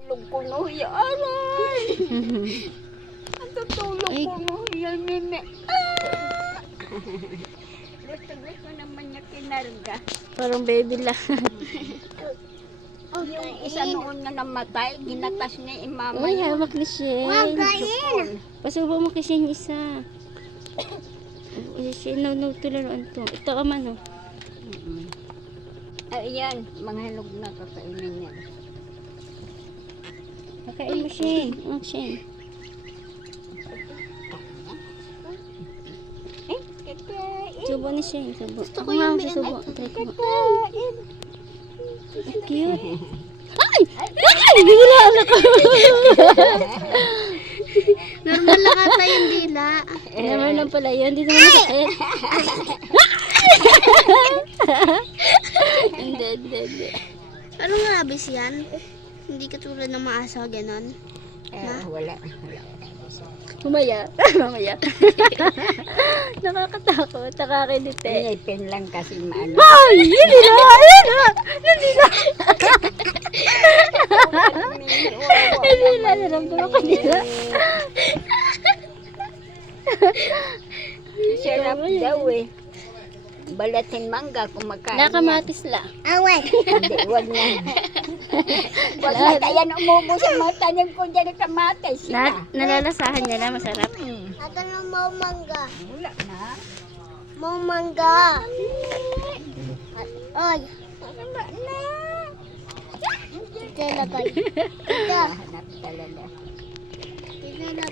Tulog ko no, aray! Ang tutulog ko no, meme. Gusto naman niya kinarga. Parang baby lang. Yung isa noon na namatay, ginatas niya yung mama Ay, niya. hawak ni Shane. Pasubo mo kay Shane isa. Shane, no, tularuan to. Ito ama, no. Ayan, mga hinog na kakainin niya. Kakain mo, Shane. Oh, Shane. Kakain. Subo ni Shane, subo. Gusto ko Ako nga, yung susubo. Try ko. Kakain. Ang cute. Ay! Ay! Bigilaan ako. Normal lang ata yung dila. Naman lang pala yun. Hindi naman masakit. Hindi. Anong rabis yan? Hindi katulad ng maasa, ganon. Wala. Mamaya. Mamaya. Nakakatakot. Nakakilite. Ngipin lang kasi maano. Ay! Hindi na! Hindi na! Hindi na! Naramdaman ko nila. Sarap daw eh. Balatin mangga kung makain yan. Nakamatis la. Away! Hindi, wag na. Wag na kaya umubos ang mga tanim ko dyan ng kamatis. Nalalasahan niya na masarap. Ito na mau mangga. Wala na. Mau mangga. Ay! Wala na. Ito lagay. Ito. Hanap talaga. Ito lagay.